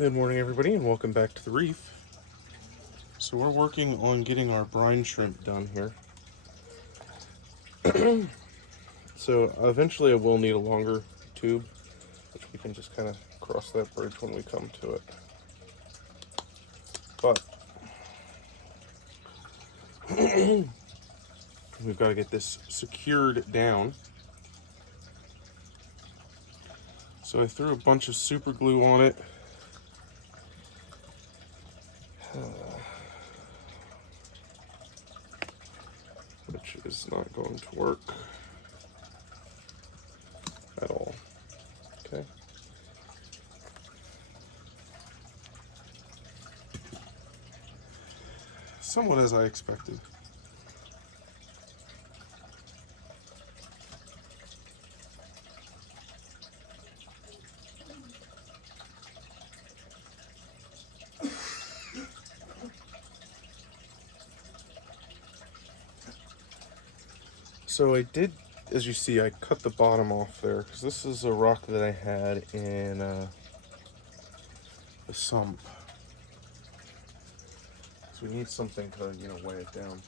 Good morning, everybody, and welcome back to the Reef. So we're working on getting our brine shrimp done here. So eventually I will need a longer tube, which we can just kind of cross that bridge when we come to it. But we've got to get this secured down. So I threw a bunch of super glue on it. Which is not going to work at all. Okay. Somewhat as I expected. So I did, as you see, I cut the bottom off there because this is a rock that I had in the sump. So we need something to, weigh it down.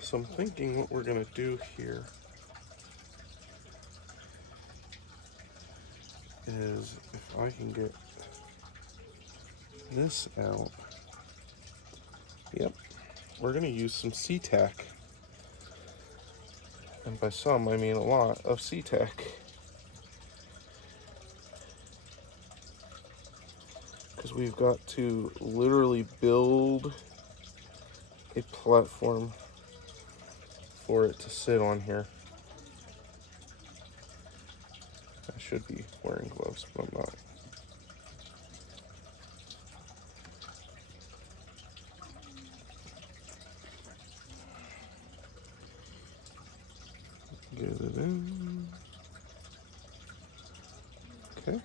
So I'm thinking what we're gonna do here is if I can get this out. Yep, we're gonna use some C-tack, and by some I mean a lot of C-tack, because we've got to literally build a platform for it to sit on here. I should be wearing gloves, but I'm not. Get it in. Okay.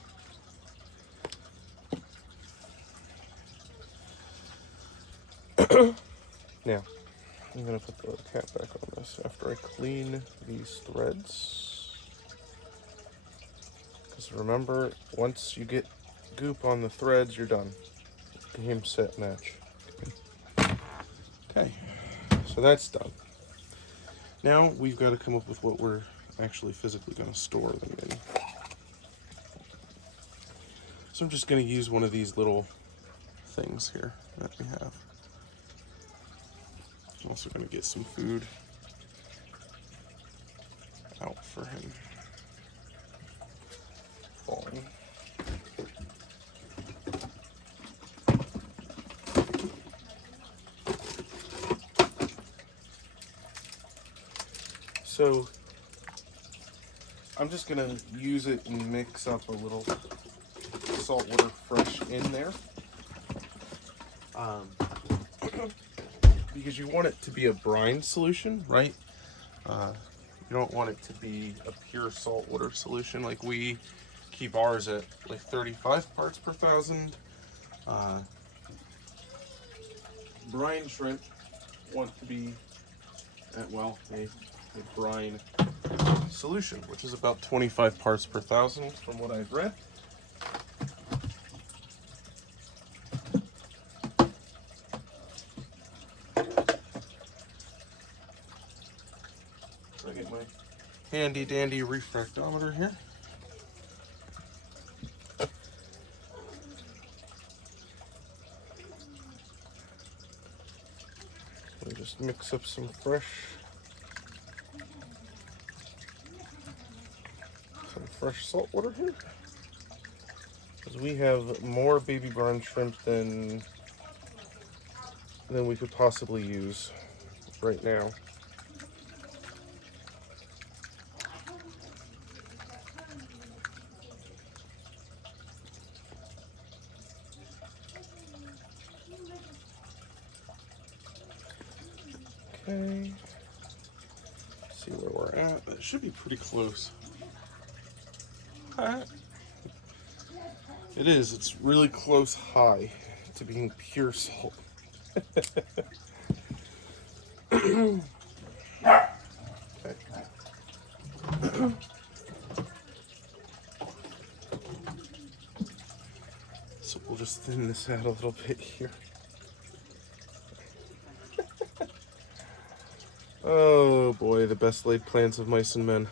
Now, I'm going to put the cap back on this after I clean these threads. Because remember, once you get goop on the threads, you're done. Game, set, match. Okay, so that's done. Now we've got to come up with what we're actually physically going to store them in. So I'm just going to use one of these little things here that we have. I'm also going to get some food out for him. Falling. So I'm just going to use it and mix up a little saltwater fresh in there. Because you want it to be a brine solution, right? You don't want it to be a pure saltwater solution. Like we keep ours at like 35 parts per thousand. Brine shrimp want to be at, well, a brine solution, which is about 25 parts per thousand from what I've read. So I get my handy dandy refractometer here. We just mix up some fresh salt water here, because we have more baby brine shrimp than we could possibly use right now. Okay, see where we're at. That should be pretty close. It is. It's really close high to being pure salt. Okay. So we'll just thin this out a little bit here. Oh boy, the best laid plans of mice and men.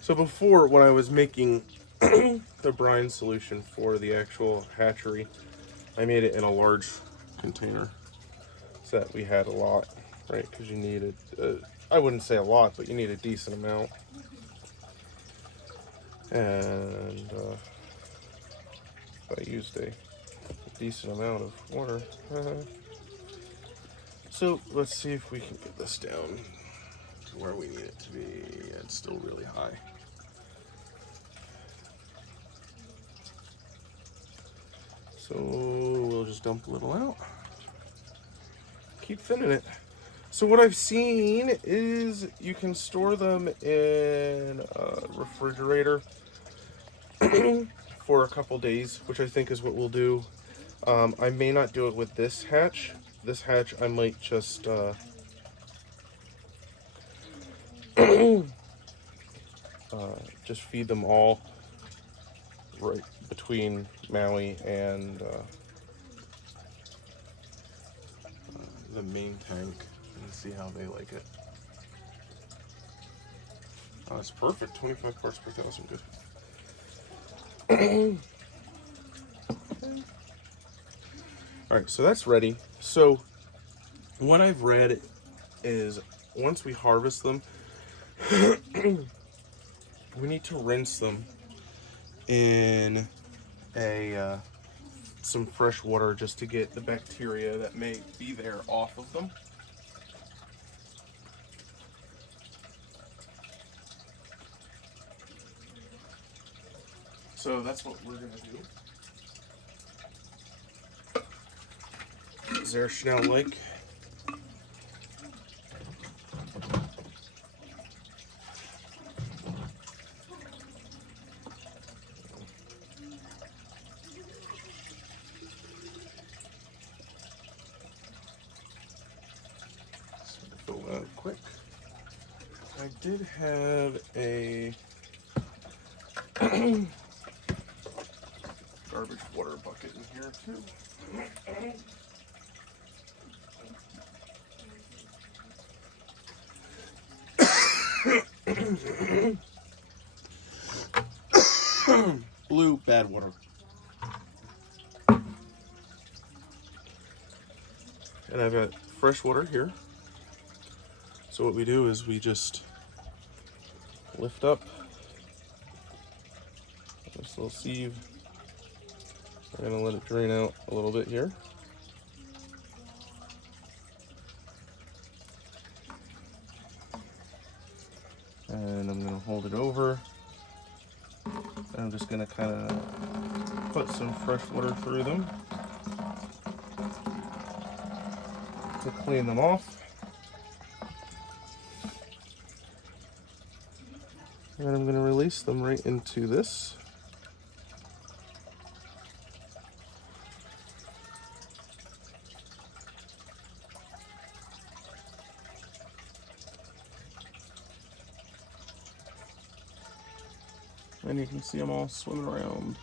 So before, when I was making the brine solution for the actual hatchery, I made it in a large container so that we had a lot, right? Because you needed, I wouldn't say a lot, but you need a decent amount. And I used a decent amount of water. So let's see if we can get this down to where we need it to be. Yeah, it's still really high. So we'll just dump a little out. Keep thinning it. So what I've seen is you can store them in a refrigerator for a couple days, which I think is what we'll do. I may not do it with this hatch. This hatch I might just just feed them all right between Maui and the main tank and see how they like it. Oh, that's perfect. 25 parts per thousand. Good. All right, so that's ready. So what I've read is once we harvest them, we need to rinse them in a some fresh water just to get the bacteria that may be there off of them. So that's what we're gonna do. Sehr schnell like. Fill that quick. I did have a garbage water bucket in here too. Blue, bad water. And I've got fresh water here. So what we do is we just lift up this little sieve. We're gonna let it drain out a little bit here. And I'm gonna hold it over. And I'm just gonna kind of put some fresh water through them to clean them off. And I'm going to release them right into this. And you can see them all swimming around.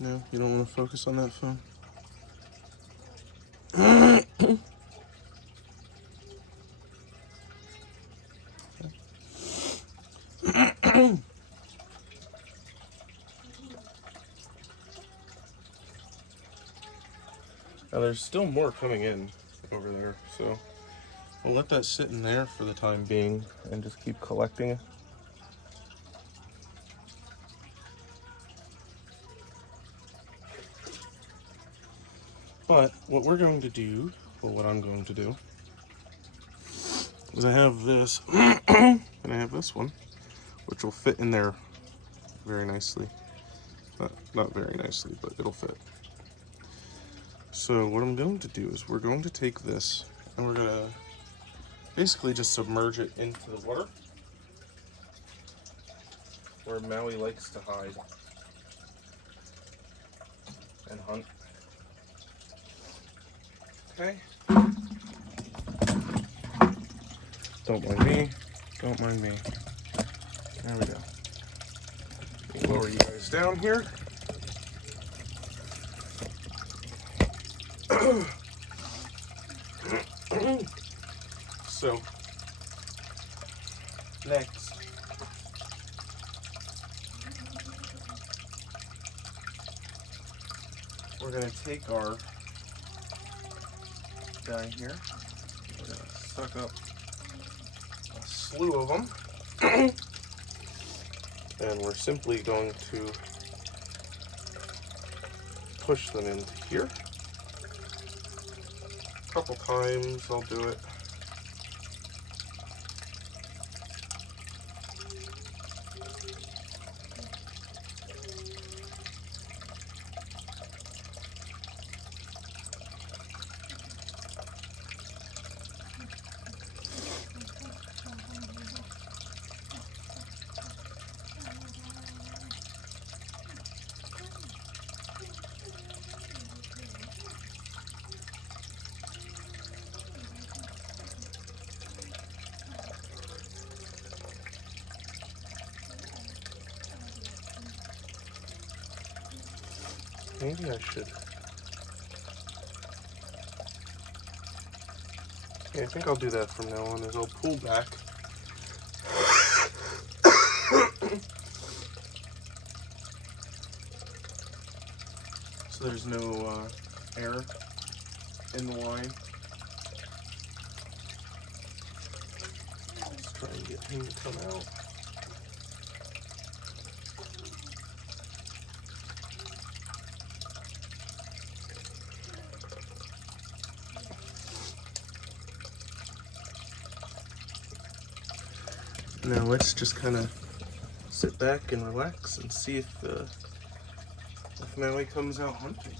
No, you don't want to focus on that phone. Now there's still more coming in over there, so we'll let that sit in there for the time being and just keep collecting. But what we're going to do, well, what I'm going to do, is I have this, and I have this one, which will fit in there very nicely. Not very nicely, but it'll fit. So what I'm going to do is we're going to take this, and we're going to basically just submerge it into the water, where Maui likes to hide. and hunt. Okay. Don't mind me. Don't mind me. There we go. Let me lower you guys down here. So, next, we're going to take our guy here. We're going to suck up a slew of them. And we're simply going to push them into here. A couple times I'll do it. Maybe I should. Yeah, I think I'll do that from now on, is I'll pull back. So there's no air in the line. Let's try and get him to come out. Now let's just kind of sit back and relax and see if Maui comes out hunting.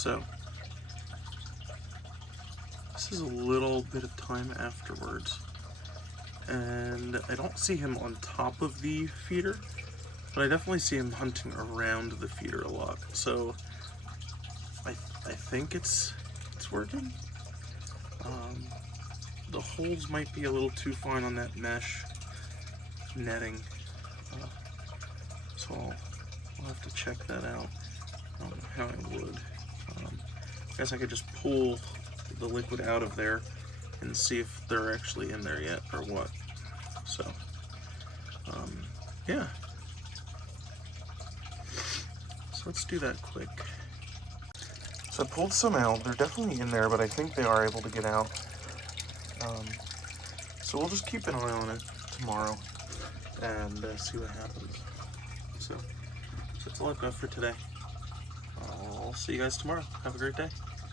So this is a little bit of time afterwards, and I don't see him on top of the feeder, but I definitely see him hunting around the feeder a lot. So I think it's working. The holes might be a little too fine on that mesh netting, so I'll have to check that out. I don't know how I would. I guess I could just pull the liquid out of there and see if they're actually in there yet or what. So, yeah. So let's do that quick. So I pulled some out. They're definitely in there, but I think they are able to get out. So we'll just keep an eye on it tomorrow and see what happens. So that's all I've got for today. I'll see you guys tomorrow. Have a great day.